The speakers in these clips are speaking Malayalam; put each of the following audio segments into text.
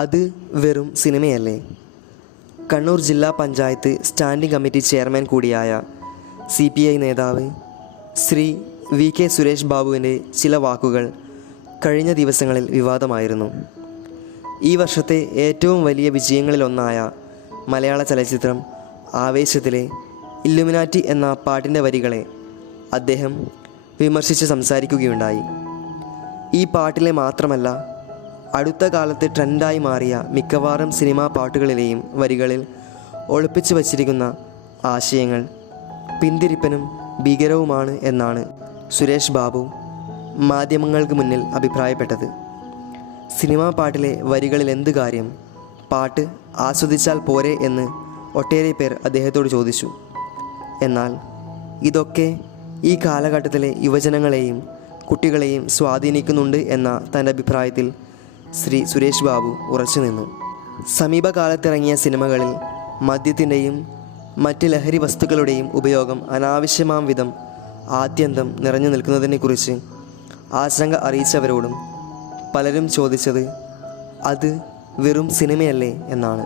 അത് വെറും സിനിമയല്ലേ? കണ്ണൂർ ജില്ലാ പഞ്ചായത്ത് സ്റ്റാൻഡിംഗ് കമ്മിറ്റി ചെയർമാൻ കൂടിയായ സി പി ഐ നേതാവ് ശ്രീ വി കെ സുരേഷ് ബാബുവിന്റെ ചില വാക്കുകൾ കഴിഞ്ഞ ദിവസങ്ങളിൽ വിവാദമായിരുന്നു. ഈ വർഷത്തെ ഏറ്റവും വലിയ വിജയങ്ങളിലൊന്നായ മലയാള ചലച്ചിത്രം ആവേശത്തിലെ ഇല്ലുമിനാറ്റി എന്ന പാട്ടിന്റെ വരികളെ അദ്ദേഹം വിമർശിച്ച് സംസാരിക്കുകയുണ്ടായി. ഈ പാട്ടിലെ മാത്രമല്ല അടുത്ത കാലത്ത് ട്രെൻഡായി മാറിയ മിക്കവാറും സിനിമാ പാട്ടുകളിലെയും വരികളിൽ ഒളിപ്പിച്ചു വച്ചിരിക്കുന്ന ആശയങ്ങൾ പിന്തിരിപ്പനും ഭീകരവുമാണ് എന്നാണ് സുരേഷ് ബാബു മാധ്യമങ്ങൾക്ക് മുന്നിൽ അഭിപ്രായപ്പെട്ടത്. സിനിമാ പാട്ടിലെ വരികളിൽ എന്ത് കാര്യം? പാട്ട് ആസ്വദിച്ചാൽ പോരെ എന്ന് ഒട്ടേറെ പേർ അദ്ദേഹത്തോട് ചോദിച്ചു. എന്നാൽ ഇതൊക്കെ ഈ കാലഘട്ടത്തിലെ യുവജനങ്ങളെയും കുട്ടികളെയും സ്വാധീനിക്കുന്നുണ്ട് എന്ന തന്റെ അഭിപ്രായത്തിൽ ശ്രീ സുരേഷ് ബാബു ഉറച്ചു നിന്നു. സമീപകാലത്തിറങ്ങിയ സിനിമകളിൽ മദ്യത്തിന്റെയും മറ്റ് ലഹരി വസ്തുക്കളുടെയും ഉപയോഗം അനാവശ്യമാം വിധം ആദ്യന്തം നിറഞ്ഞു നിൽക്കുന്നതിനെക്കുറിച്ച് ആശങ്ക അറിയിച്ചവരോടും പലരും ചോദിച്ചത് അത് വെറും സിനിമയല്ലേ എന്നാണ്.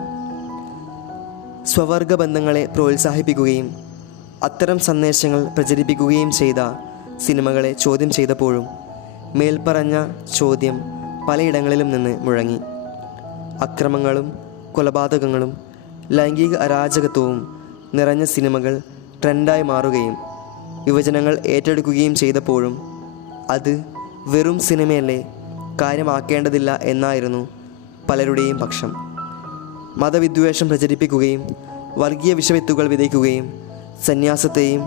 സ്വവർഗ ബന്ധങ്ങളെ പ്രോത്സാഹിപ്പിക്കുകയും അത്തരം സന്ദേശങ്ങൾ പ്രചരിപ്പിക്കുകയും ചെയ്ത സിനിമകളെ ചോദ്യം ചെയ്തപ്പോഴും മേൽപ്പറഞ്ഞ ചോദ്യം പലയിടങ്ങളിലും നിന്ന് മുഴങ്ങി. അക്രമങ്ങളും കൊലപാതകങ്ങളും ലൈംഗിക അരാജകത്വവും നിറഞ്ഞ സിനിമകൾ ട്രെൻഡായി മാറുകയും യുവജനങ്ങൾ ഏറ്റെടുക്കുകയും ചെയ്തപ്പോഴും അത് വെറും സിനിമയല്ലേ കാര്യമാക്കേണ്ടതില്ല എന്നായിരുന്നു പലരുടെയും പക്ഷം. മതവിദ്വേഷം പ്രചരിപ്പിക്കുകയും വർഗീയ വിഷവിത്തുകൾ വിതയ്ക്കുകയും സന്യാസത്തെയും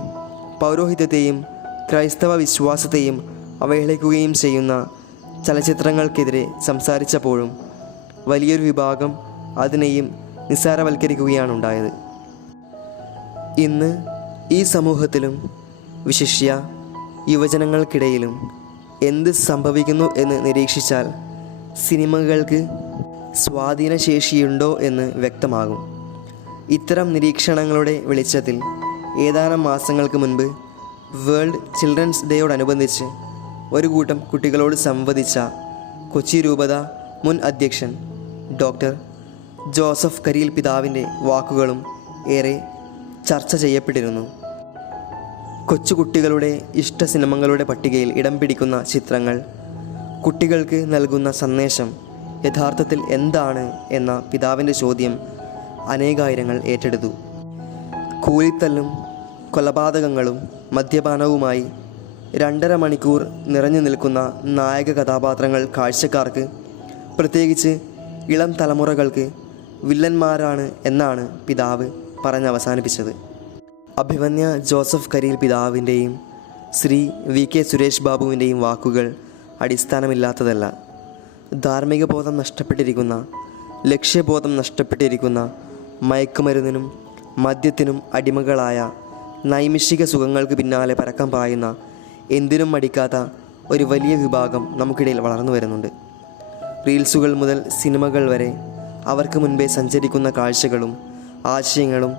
പൗരോഹിത്യത്തെയും ക്രൈസ്തവ വിശ്വാസത്തെയും അവഹേളിക്കുകയും ചെയ്യുന്ന ചലച്ചിത്രങ്ങൾക്കെതിരെ സംസാരിച്ചപ്പോഴും വലിയൊരു വിഭാഗം അതിനെയും നിസ്സാരവൽക്കരിക്കുകയാണ് ഉണ്ടായത് ഇന്ന് ഈ സമൂഹത്തിലും വിശിഷ്യ യുവജനങ്ങൾക്കിടയിലും എന്ത് സംഭവിക്കുന്നു എന്ന് നിരീക്ഷിച്ചാൽ സിനിമകൾക്ക് സ്വാധീനശേഷിയുണ്ടോ എന്ന് വ്യക്തമാകും. ഇത്തരം നിരീക്ഷണങ്ങളുടെ വെളിച്ചത്തിൽ ഏതാനും മാസങ്ങൾക്ക് മുൻപ് വേൾഡ് ചിൽഡ്രൻസ് ഡേയോടനുബന്ധിച്ച് ഒരു കൂട്ടം കുട്ടികളോട് സംവദിച്ച കൊച്ചി രൂപത മുൻ അധ്യക്ഷൻ ഡോക്ടർ ജോസഫ് കരിയിൽ പിതാവിന്റെ വാക്കുകളും ഏറെ ചർച്ച ചെയ്യപ്പെട്ടിരുന്നു. കൊച്ചുകുട്ടികളുടെ ഇഷ്ട സിനിമകളുടെ പട്ടികയിൽ ഇടം പിടിക്കുന്ന ചിത്രങ്ങൾ കുട്ടികൾക്ക് നൽകുന്ന സന്ദേശം യഥാർത്ഥത്തിൽ എന്താണ് എന്ന പിതാവിന്റെ ചോദ്യം അനേകായിരങ്ങൾ ഏറ്റെടുത്തു. കൂലിത്തല്ലും കൊലപാതകങ്ങളും മദ്യപാനവുമായി രണ്ടര മണിക്കൂർ നിറഞ്ഞു നിൽക്കുന്ന നായക കഥാപാത്രങ്ങൾ കാഴ്ചക്കാർക്ക് പ്രത്യേകിച്ച് ഇളം തലമുറകൾക്ക് വില്ലന്മാരാണ് എന്നാണ് പിതാവ് പറഞ്ഞവസാനിപ്പിച്ചത് അഭിമന്യ ജോസഫ് കരീൽ പിതാവിന്റെയും ശ്രീ വി കെ സുരേഷ് ബാബുവിന്റെയും വാക്കുകൾ അടിസ്ഥാനമില്ലാത്തതല്ല. ധാർമ്മിക ബോധം നഷ്ടപ്പെട്ടിരിക്കുന്ന ലക്ഷ്യബോധം നഷ്ടപ്പെട്ടിരിക്കുന്ന മയക്കുമരുന്നിനും മദ്യത്തിനും അടിമകളായ നൈമിഷിക സുഖങ്ങൾക്ക് പിന്നാലെ പരക്കം പായുന്ന എന്തിനും മടിക്കാത്ത ഒരു വലിയ വിഭാഗം നമുക്കിടയിൽ വളർന്നു വരുന്നുണ്ട്. റീൽസുകൾ മുതൽ സിനിമകൾ വരെ അവർക്ക് മുൻപേ സഞ്ചരിക്കുന്ന കാഴ്ചകളും ആശയങ്ങളും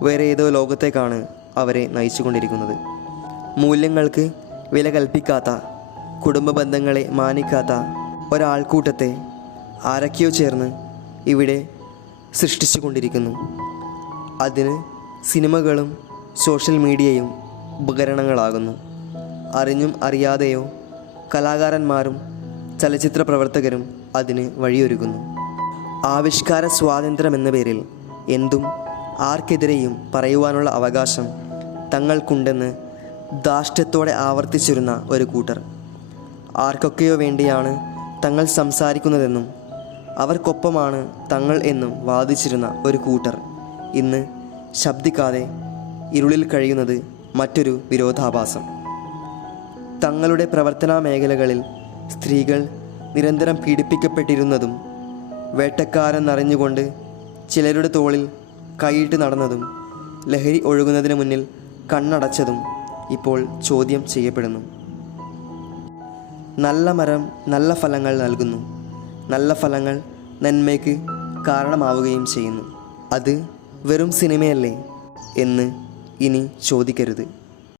വേറെ ഏതോ ലോകത്തേക്കാണ് അവരെ നയിച്ചുകൊണ്ടിരിക്കുന്നത്. മൂല്യങ്ങൾക്ക് വില കൽപ്പിക്കാത്ത കുടുംബ ബന്ധങ്ങളെ മാനിക്കാത്ത ഒരാൾക്കൂട്ടത്തെ ആരൊക്കെയോ ചേർന്ന് ഇവിടെ സൃഷ്ടിച്ചു കൊണ്ടിരിക്കുന്നു അതിന് സിനിമകളും സോഷ്യൽ മീഡിയയും ഉപകരണങ്ങളാകുന്നു. അറിഞ്ഞും അറിയാതെയോ കലാകാരന്മാരും ചലച്ചിത്ര പ്രവർത്തകരും അതിന് വഴിയൊരുക്കുന്നു. ആവിഷ്കാര സ്വാതന്ത്ര്യം എന്ന പേരിൽ എന്തും ആർക്കെതിരെയും പറയുവാനുള്ള അവകാശം തങ്ങൾക്കുണ്ടെന്ന് ധാർഷ്ട്യത്തോടെ ആവർത്തിച്ചിരുന്ന ഒരു കൂട്ടർ. ആർക്കൊക്കെയോ വേണ്ടിയാണ് തങ്ങൾ സംസാരിക്കുന്നതെന്നും അവർക്കൊപ്പമാണ് തങ്ങൾ എന്നും വാദിച്ചിരുന്ന ഒരു കൂട്ടർ ഇന്ന് ശബ്ദിക്കാതെ ഇരുളിൽ കഴിയുന്നത് മറ്റൊരു വിരോധാഭാസം. തങ്ങളുടെ പ്രവർത്തനാ മേഖലകളിൽ സ്ത്രീകൾ നിരന്തരം പീഡിപ്പിക്കപ്പെട്ടിരുന്നതും വേട്ടക്കാരെന്നറിഞ്ഞുകൊണ്ട് ചിലരുടെ തോളിൽ കൈയിട്ട് നടന്നതും ലഹരി ഒഴുകുന്നതിന് മുന്നിൽ കണ്ണടച്ചതും ഇപ്പോൾ ചോദ്യം ചെയ്യപ്പെടുന്നു. നല്ല മരം നല്ല ഫലങ്ങൾ നൽകുന്നു. നല്ല ഫലങ്ങൾ നന്മയ്ക്ക് കാരണമാവുകയും ചെയ്യുന്നു. അത് വെറും സിനിമയല്ലേ എന്ന് ഇനി ചോദിക്കരുത്.